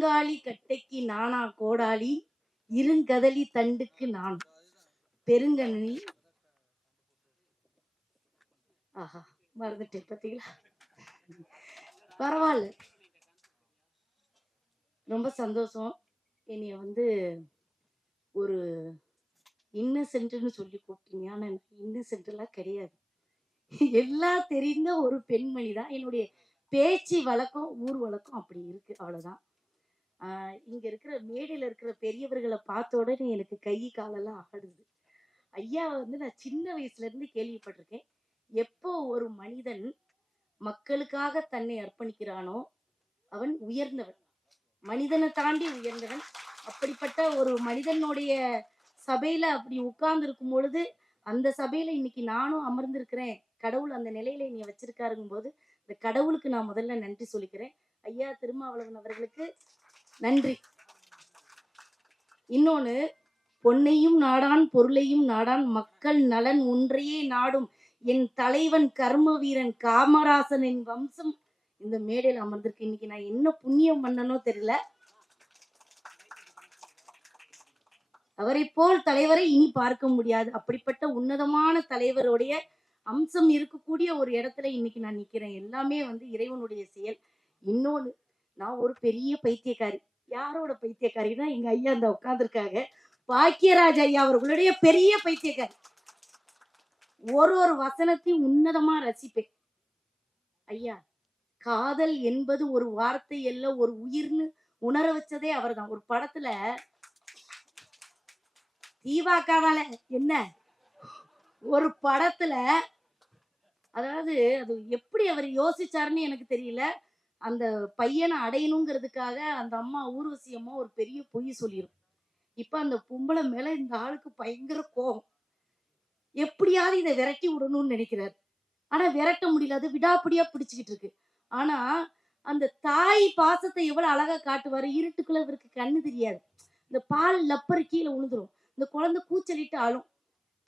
கருங்காலி கட்டைக்கு நானா கோடாலி இருங்கதலி தண்டுக்கு நான். பெருங்கனி ஆஹா மறந்துட்டேன் பார்த்தீங்களா பரவாயில்ல ரொம்ப சந்தோஷம். என்னைய வந்து ஒரு இன்னசென்ட்னு சொல்லி கூப்பிட்டீங்க. ஆனால் இன்னசென்ட்லாம் கிடையாது. எல்லாம் தெரிந்த ஒரு பெண்மணி தான் என்னுடைய பேச்சு வழக்கம் ஊர் வழக்கம் அப்படி இருக்கு. அவ்வளவுதான். ஆஹ் இங்க இருக்கிற மேடையில இருக்கிற பெரியவர்களை பார்த்த உடனே எனக்கு கை காலெல்லாம் ஆடுது ஐயா வந்து நான் சின்ன வயசுல இருந்து கேள்விப்பட்டிருக்கேன். எப்போ ஒரு மனிதன் மக்களுக்காக தன்னை அர்ப்பணிக்கிறானோ அவன் உயர்ந்தவன். மனிதனை தாண்டி உயர்ந்தவன். அப்படிப்பட்ட ஒரு மனிதனுடைய சபையில அப்படி உட்கார்ந்து இருக்கும் பொழுது அந்த சபையில இன்னைக்கு நானும் அமர்ந்திருக்கிறேன். கடவுள் அந்த நிலையில என்னை வச்சிருக்காருங்கும் போது இந்த கடவுளுக்கு நான் முதல்ல நன்றி சொல்லிக்கிறேன். ஐயா திருமாவளவன் அவர்களுக்கு நன்றி. இன்னொன்னு பொன்னையும் நாடான் பொருளையும் நாடான் மக்கள் நலன் ஒன்றையே நாடும் என் தலைவன் கர்ம வீரன் காமராசனின் வம்சம். இந்த மேடையில் அமர்ந்திருக்கு இன்னைக்கு நான் என்ன புண்ணியம் பண்ணனோ தெரியல. அவரை போல் தலைவரை இனி பார்க்க முடியாது. அப்படிப்பட்ட உன்னதமான தலைவருடைய அம்சம் இருக்கக்கூடிய ஒரு இடத்துல இன்னைக்கு நான் நிக்கிறேன். எல்லாமே வந்து இறைவனுடைய செயல். இன்னொன்று நான் ஒரு பெரிய பைத்தியக்காரி. யாரோட பைத்தியக்காரின்னா எங்க ஐயா அந்த உட்கார்ந்துருக்காங்க. பாக்கியராஜ் ஐயா அவர்களுடைய பெரிய பைத்தியக்காரி. ஒரு ஒரு வசனத்தையும் உன்னதமா ரசிப்பேன். ஐயா காதல் என்பது ஒரு வார்த்தை அல்ல ஒரு உயிர்னு உணர வச்சதே அவர் தான் ஒரு படத்துல தீபாக்காவால என்ன? ஒரு படத்துல அதாவது அது எப்படி அவர் யோசிச்சாருன்னு எனக்கு தெரியல. அந்த பையனை அடையணுங்கிறதுக்காக அந்த அம்மா ஊர்வசியமா ஒரு பெரிய பொய் சொல்லிடும் இப்ப அந்த பொம்பளை மேல இந்த ஆளுக்கு பயங்கர கோபம். எப்படியாவது இதை விரட்டி விடணும்னு நினைக்கிறாரு. ஆனா விரட்ட முடியல. அது விடாப்பிடியா பிடிச்சுக்கிட்டு இருக்கு. ஆனா அந்த தாய் பாசத்தை எவ்வளவு அழகா காட்டுவாரு. இருட்டுக்குள்ள இவருக்கு கண்ணு தெரியாது. இந்த பால் லப்பர் கீழே விழுந்துரும் இந்த குழந்தை கூச்சலிட்டு அழும்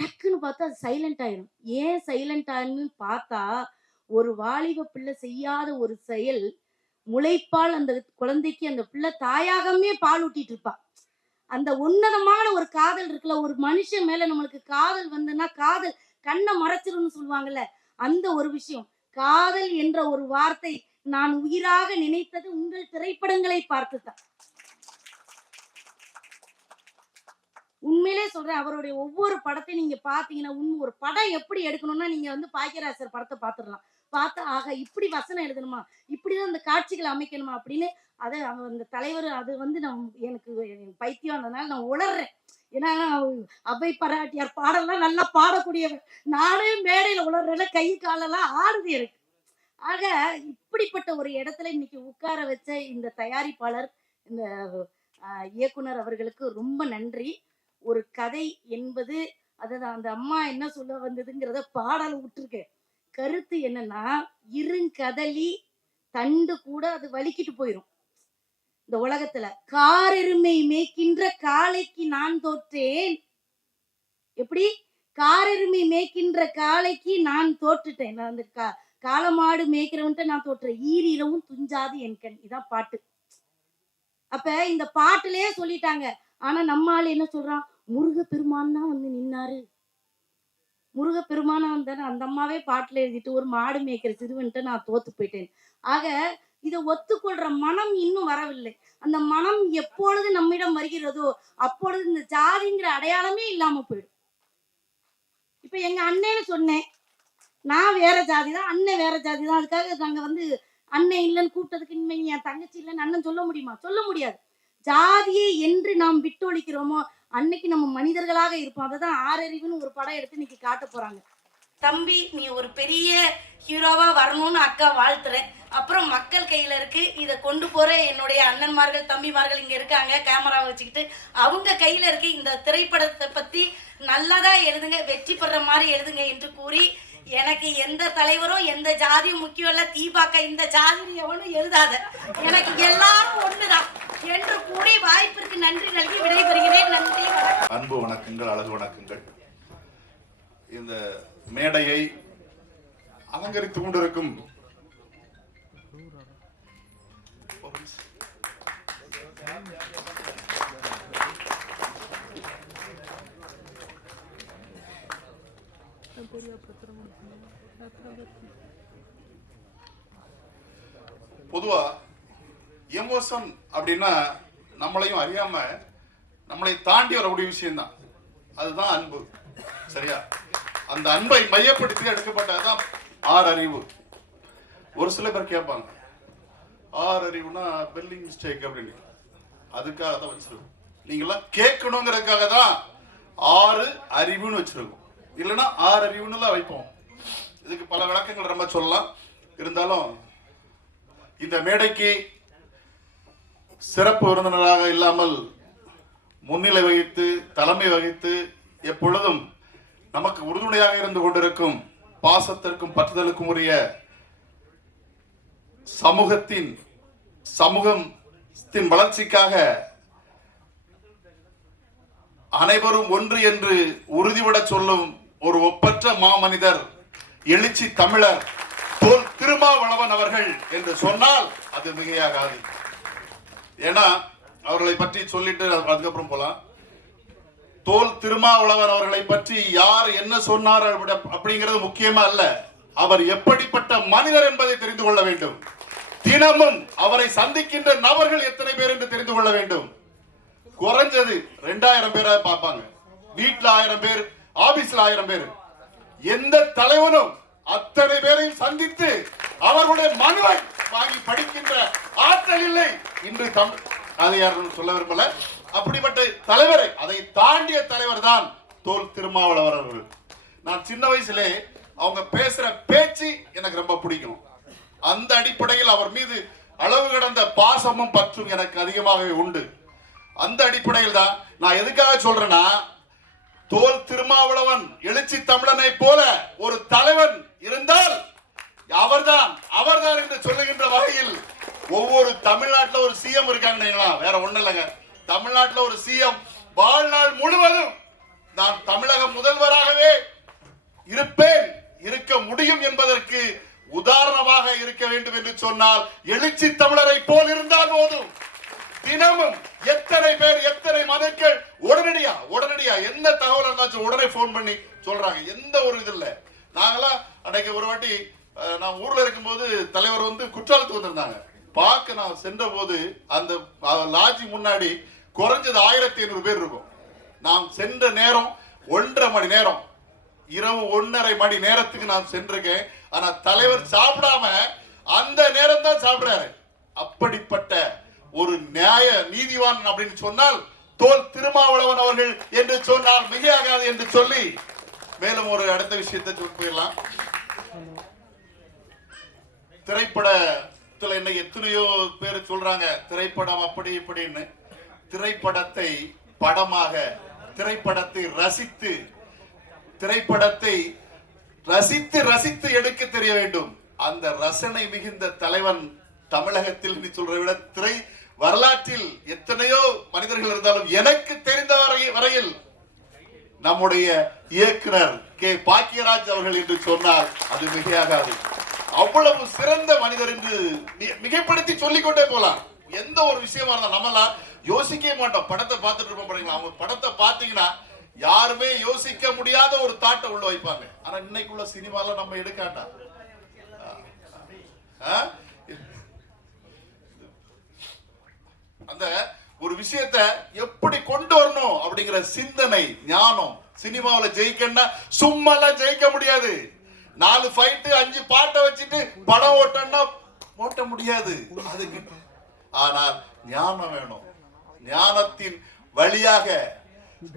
டக்குன்னு பார்த்தா அது சைலண்ட் ஆயிடும் ஏன் சைலண்ட் ஆயிடுன்னு பார்த்தா ஒரு வாலிப பிள்ளை செய்யாத ஒரு செயல் முளைப்பால் அந்த குழந்தைக்கு அந்த பிள்ளை தாயாகவே பால் ஊட்டிட்டு இருப்பா. அந்த உன்னதமான ஒரு காதல் இருக்குல்ல ஒரு மனுஷன் மேல நம்மளுக்கு காதல் வந்துன்னா காதல் கண்ணை மறைச்சிரும்னு சொல்லுவாங்கல்ல அந்த ஒரு விஷயம். காதல் என்ற ஒரு வார்த்தை நான் உயிராக நினைத்தது உங்கள் திரைப்படங்களை பார்த்துதான் உண்மையிலே சொல்றேன் அவருடைய ஒவ்வொரு படத்தையும் நீங்க பாத்தீங்கன்னா உண்மை ஒரு படம் எப்படி எடுக்கணும்னா நீங்க வந்து பாக்கியராசர் படத்தை பாத்துடலாம் பார்த்தா ஆக இப்படி வசனம் எழுதணுமா? இப்படிதான் அந்த காட்சிகளை அமைக்கணுமா? அப்படின்னு அதை அவன் அந்த தலைவர் அது வந்து நான் எனக்கு பைத்தியம் அதனால நான் உளர்றேன். ஏன்னா அபை பராட்டியார் பாடலாம் நல்லா பாடக்கூடியவர். நானே மேடையில உளர்றேன்னா கை காலெல்லாம் ஆடுது எனக்கு. ஆக இப்படிப்பட்ட ஒரு இடத்துல இன்னைக்கு உட்கார வச்ச இந்த தயாரிப்பாளர் இந்த இயக்குனர் அவர்களுக்கு ரொம்ப நன்றி. ஒரு கதை என்பது அதாவது அந்த அம்மா என்ன சொல்ல வந்ததுங்கிறத பாடல் விட்டுருக்கேன். கருத்து என்னன்னா இருங்கதலி தண்டு கூட அது வலிக்கிட்டு போயிடும் இந்த உலகத்துல காரெருமை மேய்க்கின்ற காளைக்கு நான் தோற்றேன். எப்படி? காரெருமை மேய்க்கின்ற காளைக்கு நான் தோற்றுட்டேன். நான் அந்த கா காளமாடு மேய்க்கிறவன்ட்ட நான் தோற்றேன் ஈரிரவும் துஞ்சாது என் கண். இதான் பாட்டு. அப்ப இந்த பாட்டுலயே சொல்லிட்டாங்க. ஆனா நம்ம ஆளு என்ன சொல்றான்? முருக பெருமான் தான் வந்து நின்னாரு. முருக பெருமானா வந்தாரு அந்த அம்மாவே பாட்டுல எழுதிட்டு ஒரு மாடு மேய்க்கிற சிறுவன்ட்டு நான் தோத்து போயிட்டேன். ஆக இதை ஒத்துக்கொள்ற மனம் இன்னும் வரவில்லை. அந்த மனம் எப்பொழுது நம்மிடம் வருகிறதோ அப்பொழுது இந்த ஜாதிங்கிற அடையாளமே இல்லாம போயிடும். இப்ப எங்க அண்ணேன்னு சொன்னேன். நான் வேற ஜாதி தான் அண்ணன் வேற ஜாதி தான் அதுக்காக நாங்க வந்து அண்ணன் இல்லைன்னு கூப்பிட்டதுக்கு இன்மை என் தங்கச்சி இல்லைன்னு அண்ணன் சொல்ல முடியுமா? சொல்ல முடியாது. ஜாதியை என்று நாம் விட்டொழிக்கிறோமோ அன்னைக்கு நம்ம மனிதர்களாக இருப்போம். அதை தான் ஆறறிவுன்னு ஒரு படம் எடுத்து இன்னைக்கு காட்ட போறாங்க. தம்பி நீ ஒரு பெரிய ஹீரோவா வரணும்னு அக்கா வாழ்த்துறேன் அப்புறம் மக்கள் கையில இருக்கு. இதை கொண்டு போற என்னுடைய அண்ணன்மார்கள் தம்பிமார்கள் இங்க இருக்காங்க. கேமரா வச்சுக்கிட்டு அவங்க கையில இருக்கு இந்த திரைப்படத்தை பத்தி நல்லதா எழுதுங்க வெற்றி பெற மாதிரி எழுதுங்க என்று கூறி எனக்கு எந்த தலைவரும் எந்த ஜாதியும் முக்கியம் இல்ல. தீபாக்க இந்த ஜாதி எவனும் எழுதாத. எனக்கு எல்லாரும் ஒண்ணுதான். என்று கூடி வாய்ப்பிற்கு நன்றி நல்கி விடைபெறுகிறேன். நன்றி அன்பு வணக்கங்கள் அழகு வணக்கங்கள். இந்த மேடையை அலங்கரித்துக் கொண்டிருக்கும் பொதுவா எமோஷன் அப்படின்னா நம்மளையும் அறியாம நம்மளை தாண்டி வரக்கூடிய விஷயம்தான். அதுதான் அன்பு. சரியா? அந்த அன்பை மையப்படுத்தி எடுக்கப்பட்டதுதான் ஆறு அறிவு ஒரு சில பேர் கேட்பாங்க ஆறு அறிவுனா பெல்லிங் மிஸ்டேக் அப்படின்னு. அதுக்காக தான் வச்சிருக்கோம். நீங்களாம் கேட்கணுங்கிறதுக்காக தான் ஆறு அறிவுன்னு வச்சிருக்கோம். இல்லைன்னா ஆறு அறிவுன்னுலாம் வைப்போம். இதுக்கு பல விளக்கங்கள் ரொம்ப சொல்லலாம். இருந்தாலும் இந்த மேடைக்கு சிறப்பு விருந்தினராக இல்லாமல் முன்னிலை வகித்து தலைமை வகித்து எப்பொழுதும் நமக்கு உறுதுணையாக இருந்து கொண்டிருக்கும் பாசத்திற்கும் பற்றுதலுக்கும் உரிய சமூகத்தின் சமூகத்தின் வளர்ச்சிக்காக அனைவரும் ஒன்று என்று உறுதிவிட சொல்லும் ஒரு ஒப்பற்ற மாமனிதர் எழுச்சி தமிழர் தோல் திருமாவளவன் அவர்கள் என்று சொன்னால் அது மிகையாகாது. ஏன்னா அவர்களை பற்றி சொல்லிட்டு அதுக்கப்புறம் போலாம். தோல் திருமாவளவர் அவர்களை பற்றி யார் என்ன சொன்னார் அப்படிங்கிறது முக்கியமா அல்ல. அவர் எப்படிப்பட்ட மனிதர் என்பதை தெரிந்து கொள்ள வேண்டும். தினமும் அவரை சந்திக்கின்ற நபர்கள் எத்தனை பேர் என்று தெரிந்து கொள்ள வேண்டும். குறைஞ்சது ரெண்டாயிரம் பேரை பார்ப்பாங்க. வீட்டுல ஆயிரம் பேர் ஆபீஸ்ல ஆயிரம் பேர். எந்த தலைவனும் அத்தனை பேரையும் சந்தித்து அவர்களுடைய மனுவை வாங்கி படிக்கின்ற ஆற்றல் இல்லை. இன்று தம் அதை யாரும் சொல்ல விரும்பல. அப்படிப்பட்ட தலைவரை அதை தாண்டிய தலைவர் தான் தோல் திருமாவளவர் அவர்கள். நான் சின்ன வயசுலே அவங்க பேசுற பேச்சு எனக்கு ரொம்ப பிடிக்கும். அந்த அடிப்படையில் அவர் மீது அளவு கடந்த பாசமும் பற்றும் எனக்கு அதிகமாகவே உண்டு. அந்த அடிப்படையில் தான் நான் எதுக்காக சொல்றேன்னா தோல் திருமாவளவன் எழுச்சி தமிழனை போல ஒரு தலைவன் இருந்தால் அவர்தான் அவர்தான் என்று சொல்லுகின்ற வகையில் ஒவ்வொரு தமிழ்நாட்டில் ஒரு சிஎம் இருக்காங்க வேற ஒண்ணு இல்லைங்க. தமிழ்நாட்டில் ஒரு சிஎம் வாழ்நாள் முழுவதும் நான் தமிழக முதல்வராகவே இருப்பேன் இருக்க முடியும் என்பதற்கு உதாரணமாக இருக்க வேண்டும் என்று சொன்னால் எழுச்சி தமிழரை போல் இருந்தால் போதும். தினமும் எத்தனை பேர் எத்தனை மதங்கள் உடனடியா உடனடியா எந்த தகவல் இருந்தாச்சும் உடனே ஃபோன் பண்ணி சொல்றாங்க. எந்த ஒரு இது இல்லை. நாங்களாம் அன்னைக்கு ஒரு வாட்டி நான் ஊர்ல இருக்கும்போது தலைவர் வந்து குற்றாலத்துக்கு வந்திருந்தாங்க. பார்க்க நான் சென்ற போது அந்த லாட்ஜி முன்னாடி குறைஞ்சது ஆயிரத்தி ஐநூறு பேர் இருக்கும். நாம் சென்ற நேரம் ஒன்றரை மணி நேரம். இரவு ஒன்றரை மணி நேரத்துக்கு நான் சென்றிருக்கேன். ஆனா தலைவர் சாப்பிடாம அந்த நேரம் தான் சாப்பிடுறாரு. அப்படிப்பட்ட ஒரு நியாய நீதிவான் அப்படின்னு சொன்னால் தோல் திருமாவளவன் அவர்கள் என்று சொன்னால் மிகையாகாது என்று சொல்லி மேலும் ஒரு அடுத்த விஷயத்தை சொல்லி போயிடலாம் திரைப்படத்துல என்ன எத்தனையோ பேர் சொல்றாங்க திரைப்படம் அப்படி இப்படின்னு. திரைப்படத்தை படமாக திரைப்படத்தை ரசித்து திரைப்படத்தை ரசித்து ரசித்து எடுக்க தெரிய வேண்டும். அந்த ரசனை மிகுந்த தலைவன் தமிழகத்தில் நீ சொல்றதை விட திரை வரலாற்றில் எத்தனையோ மனிதர்கள் இருந்தாலும் எனக்கு தெரிந்த வரை வரையில் நம்முடைய இயக்குனர் கே. பாக்கியராஜ் அவர்கள் என்று சொன்னால் அது மிகையாகாது. அவ்வளவு சிறந்த மனிதர் என்று மிகைப்படுத்தி சொல்லிக்கொண்டே போலாம். எந்த ஒரு விஷயமா இருந்தா நம்மலாம் யோசிக்கவே மாட்டோம். படத்தை பார்த்துட்டு இருப்போம் பாருங்களா அவங்க படத்தை பார்த்தீங்கன்னா யாருமே யோசிக்க முடியாத ஒரு தாட்டை உள்ள வைப்பாங்க. ஆனா இன்னைக்குள்ள சினிமால நம்ம எடுக்காட்டா? ஆ? அந்த ஒரு விஷயத்த எப்படி கொண்டு வரணும் அப்படிங்கிற சிந்தனை ஞானம் சினிமாவில் ஜெயிக்கணும்னா சும்மாலாம் ஜெயிக்க முடியாது. நாலு ஃபைட்டு அஞ்சு பாட்டை வச்சுட்டு படம் ஓட்டன்னா ஓட்ட முடியாது. அதுக்கு ஆனால் ஞானம் வேணும். ஞானத்தின் வழியாக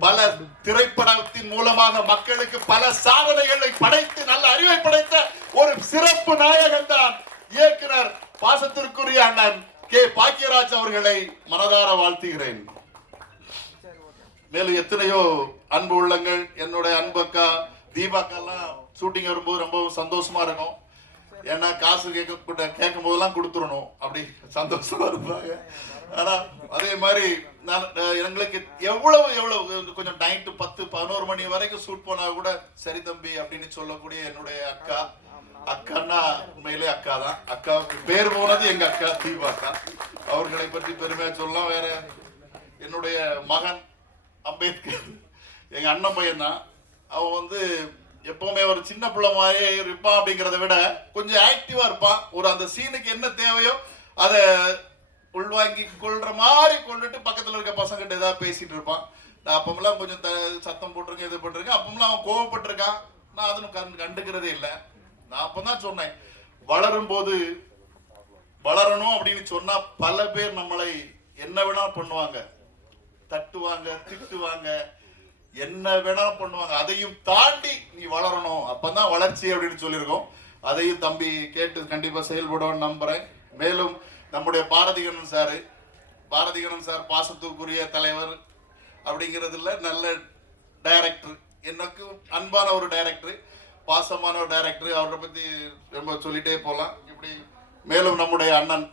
பல திரைப்படத்தின் மூலமாக மக்களுக்கு பல சாதனைகளை படைத்து நல்ல அறிவை படைத்த ஒரு சிறப்பு நாயகன் தான் இயக்குனர் பாசத்திற்குரிய அண்ணன் கே. பாக்கியராஜ் அவர்களை மனதார வாழ்த்துகிறேன். மேலும் எத்தனையோ அன்பு உள்ளங்கள். என்னுடைய அன்பக்கா தீபாக்கெல்லாம் ஷூட்டிங் வரும்போது ரொம்ப சந்தோஷமா இருக்கும் ஏன்னா காசு கேட்க கேட்கும் போதெல்லாம் கொடுத்துடணும். அப்படி சந்தோஷமா இருப்பாங்க. ஆனா அதே மாதிரி நான் எங்களுக்கு எவ்வளவு எவ்வளவு கொஞ்சம் நைட்டு பத்து பதினோரு மணி வரைக்கும் ஷூட் போனா கூட சரி தம்பி அப்படின்னு சொல்லக்கூடிய என்னுடைய அக்கா. அக்கான்னா உண்மையிலே அக்கா தான் அக்காவுக்கு பேர் போனது எங்க அக்கா தீபா அக்கா அவர்களை பற்றி பெருமையா சொல்லலாம். வேற என்னுடைய மகன் அம்பேத்கர் எங்க அண்ணன் பையன் தான் அவன் வந்து எப்பவுமே ஒரு சின்ன பிள்ளை மாதிரி இருப்பான் அப்படிங்கிறத விட கொஞ்சம் ஆக்டிவா இருப்பான் ஒரு அந்த சீனுக்கு என்ன தேவையோ அதை உள்வாங்கி கொள்ற மாதிரி கொண்டுட்டு பக்கத்துல இருக்க பசங்கிட்ட ஏதாவது பேசிட்டு இருப்பான். நான் அப்பமெல்லாம் கொஞ்சம் த- சத்தம் போட்டிருக்கேன் இது பண்ணிருக்கேன் அப்பமெல்லாம் அவன் கோவப்பட்டிருக்கான். நான் அதுவும் கண் கண்டுக்கிறதே இல்லை. நான் அப்பதான் சொன்னேன் வளரும் போது வளரணும் அப்படின்னு சொன்னா பல பேர் நம்மளை என்ன வேணா பண்ணுவாங்க. தட்டுவாங்க திட்டுவாங்க. என்ன வேணாலும் பண்ணுவாங்க. அதையும் தாண்டி நீ வளரணும். அப்பதான் வளர்ச்சி அப்படின்னு சொல்லியிருக்கோம். அதையும் தம்பி கேட்டு கண்டிப்பா செயல்படுவான்னு நம்புறேன். மேலும் நம்முடைய பாரதிகரன் சாரு பாரதிகரன் சார் பாசத்துக்குரிய தலைவர் அப்படிங்கிறதுல நல்ல டைரக்டர் எனக்கு அன்பான ஒரு டைரக்டர் பாசமான ஒரு டைரக்டர் அவரை பத்தி ரொம்ப சொல்லிட்டே போகலாம் இப்படி மேலும் நம்முடைய அண்ணன்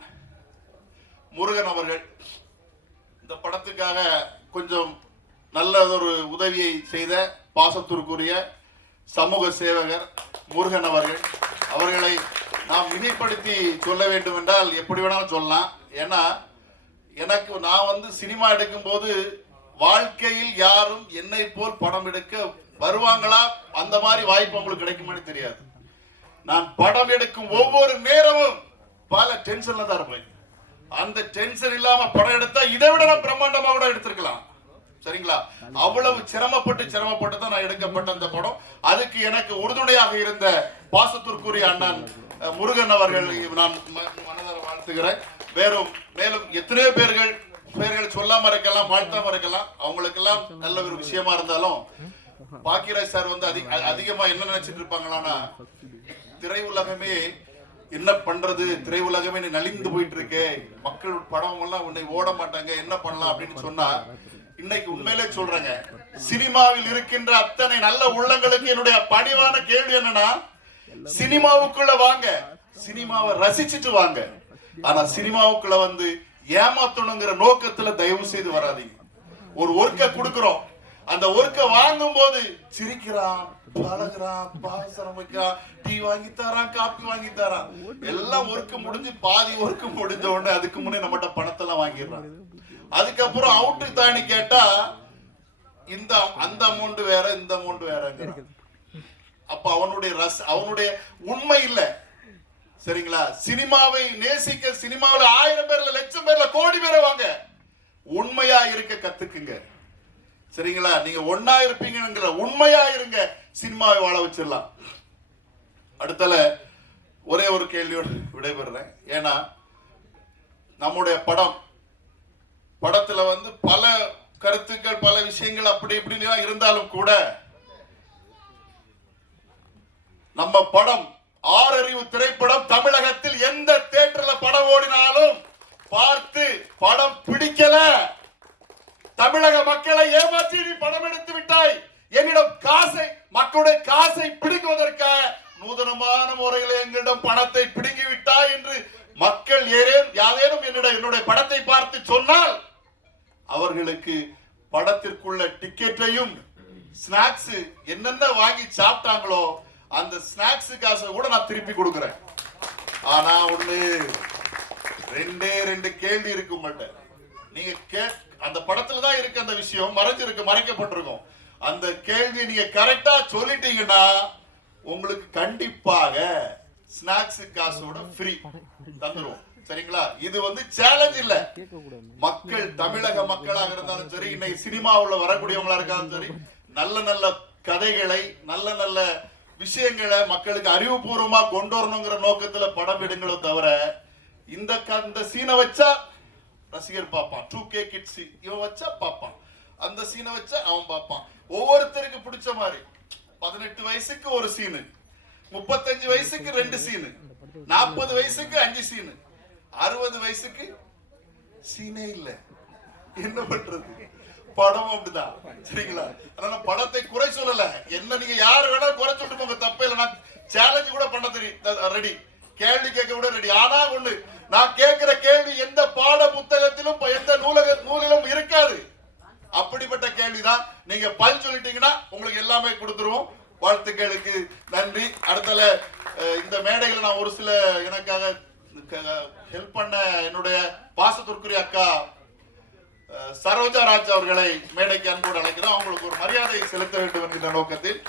முருகன் அவர்கள் இந்த படத்துக்காக கொஞ்சம் நல்ல ஒரு உதவியை செய்த பாசத்திற்குரிய சமூக சேவகர் முருகன் அவர்கள். அவர்களை நாம் மிகைப்படுத்தி சொல்ல வேண்டும் என்றால் எப்படி வேணாலும் சொல்லலாம். ஏன்னா எனக்கு நான் வந்து சினிமா எடுக்கும்போது வாழ்க்கையில் யாரும் என்னை போல் படம் எடுக்க வருவாங்களா? அந்த மாதிரி வாய்ப்பு அவங்களுக்கு கிடைக்குமான்னு தெரியாது. நான் படம் எடுக்கும் ஒவ்வொரு நேரமும் பல டென்ஷன்ல தான் இருப்பேன். அந்த டென்ஷன் இல்லாம படம் எடுத்தா இதை விட நான் பிரம்மாண்டமா கூட எடுத்திருக்கலாம். சரிங்களா? அவ்வளவு சிரமப்பட்டு சிரமப்பட்டு தான் நான் எடுக்கப்பட்ட அந்த படம். அதுக்கு எனக்கு உறுதுணையாக இருந்த பாசத்திற்குரிய அண்ணன் முருகன் அவர்கள் நான் மனதார வாழ்த்துகிறேன். வேறும் மேலும் எத்தனையோ பேர்கள் பேர்கள் சொல்லாம இருக்கலாம் வாழ்த்தாம இருக்கலாம். அவங்களுக்கெல்லாம் நல்ல ஒரு விஷயமா இருந்தாலும் பாக்கியராஜ் சார் வந்து அதிக அதிகமா என்ன நினைச்சிட்டு இருப்பாங்களான்னா திரையுலகமே என்ன பண்றது? திரையுலகமே நீ நலிந்து போயிட்டு இருக்கு. மக்கள் படம் எல்லாம் உன்னை ஓட மாட்டாங்க. என்ன பண்ணலாம் அப்படின்னு சொன்னா இன்னைக்கு உண்மையிலே சொல்றேங்க. சினிமாவில் இருக்கின்ற அத்தனை நல்ல உள்ளங்களுக்கு என்னுடைய பணிவான கேள்வி என்னன்னா சினிமாவுக்குள்ள வாங்க. சினிமாவை ரசிச்சுட்டு வாங்க. ஆனா சினிமாவுக்குள்ள வந்து ஏமாத்தணுங்கிற நோக்கத்துல தயவு செய்து வராதீங்க. ஒரு ஒர்க்க கொடுக்கிறோம். அந்த ஒர்க்க வாங்கும் போது சிரிக்கிறான் பழகுறான் பாசனம் வைக்கிறான் டீ வாங்கி தரான் காப்பி வாங்கி தரான். எல்லாம் ஒர்க்கு முடிஞ்சு பாதி ஒர்க்கு முடிஞ்ச உடனே அதுக்கு முன்னே நம்மகிட்ட பணத்தெல்லாம் வாங்கிடுறான். அதுக்கப்புறம் அவுட்டு தாண்டி கேட்டா இந்த அந்த அமௌண்ட் வேற இந்த அமௌண்ட் வேற அப்ப அவனுடைய ரஸ் அவனுடைய உண்மை இல்ல. சரிங்களா? சினிமாவை நேசிக்க சினிமாவுல ஆயிரம் பேர்ல லட்சம் பேர்ல கோடி பேரை வாங்க. உண்மையா இருக்க கத்துக்குங்க. சரிங்களா? நீங்க ஒன்னா இருப்பீங்கிற உண்மையா இருங்க. சினிமாவை வாழ வச்சிடலாம். அடுத்தல ஒரே ஒரு கேள்வியோடு விடைபெறுறேன். ஏன்னா நம்முடைய படம் படத்துல வந்து பல கருத்துக்கள் பல விஷயங்கள் அப்படி இப்படின்னு இருந்தாலும் கூட நம்ம படம் ஆறறிவு திரைப்படம் தமிழகத்தில் எந்த தேட்டர்ல படம் ஓடினாலும் பார்த்து படம் பிடிக்கல. தமிழக மக்களை ஏமாற்றி நீ படம் எடுத்து விட்டாய். என்னிடம் காசை மக்களுடைய காசை பிடுங்குவதற்காக நூதனமான முறையில் எங்களிடம் பணத்தை பிடுங்கி விட்டாய் என்று மக்கள் ஏதேனும் யாரேனும் என்னிடம் என்னுடைய படத்தை பார்த்து சொன்னால் அவர்களுக்கு படத்திற்குள்ள டிக்கெட்டையும் ஸ்நாக்ஸ் என்னென்ன வாங்கி சாப்பிட்டாங்களோ அந்த ஸ்நாக்ஸ் காசை கூட நான் திருப்பி கொடுக்குறேன். ஆனா ஒண்ணு ரெண்டே ரெண்டு கேள்வி இருக்கு மாட்டேன் நீங்க கே அந்த படத்துல தான் இருக்கு அந்த விஷயம் மறைஞ்சிருக்கு மறைக்கப்பட்டிருக்கும். அந்த கேள்வி நீங்க கரெக்டா சொல்லிட்டீங்கன்னா உங்களுக்கு கண்டிப்பாக ஸ்நாக்ஸ் காசோட ஃப்ரீ தந்துருவோம். சரிங்களா? இது வந்து சேலஞ்ச் இல்ல. மக்கள் தமிழக மக்களாக இருந்தாலும் சரி இன்னைக்கு சினிமாவுல வரக்கூடியவங்களா இருக்காலும் சரி நல்ல நல்ல கதைகளை நல்ல நல்ல விஷயங்களை மக்களுக்கு அறிவுபூர்வமா கொண்டு வரணுங்கிற நோக்கத்துல படம் எடுங்களோ தவிர இந்த அந்த இந்த சீனை வச்சா ரசிகர் பார்ப்பான். டூ கே கிட்ஸ் இவன் வச்சா பார்ப்பான். அந்த சீனை வச்சா அவன் பார்ப்பான். ஒவ்வொருத்தருக்கு பிடிச்ச மாதிரி பதினெட்டு வயசுக்கு ஒரு சீனு முப்பத்தஞ்சு வயசுக்கு ரெண்டு சீனு நாற்பது வயசுக்கு அஞ்சு சீனு அறுபது வயசுக்கு சீனே இல்ல. என்ன பண்றது? படம் அப்படிதான். சரிங்களா? அதனால படத்தை குறை சொல்லல. என்ன நீங்க யாரு வேணாலும் குறை சொல்லிட்டு போங்க தப்பே இல்லை. நான் சேலஞ்ச் கூட பண்ண தெரியும். ரெடி கேள்வி கேட்க கூட ரெடி ஆனா ஒண்ணு நான் கேட்கிற கேள்வி எந்த பாட புத்தகத்திலும் எந்த நூலக நூலிலும் இருக்காது. அப்படிப்பட்ட கேள்விதான். நீங்க பல் சொல்லிட்டீங்கன்னா உங்களுக்கு எல்லாமே கொடுத்துருவோம். வாழ்த்துக்களுக்கு நன்றி. அடுத்தல இந்த மேடையில் நான் ஒரு சில எனக்காக ஹெல்ப் பண்ண என்னுடைய பாசத்திற்குரிய அக்கா சரோஜா ராஜ் அவர்களை மேடைக்கு அன்போடு அழைக்கிறோம். அவங்களுக்கு ஒரு மரியாதை செலுத்த வேண்டும் என்கிற நோக்கத்தில்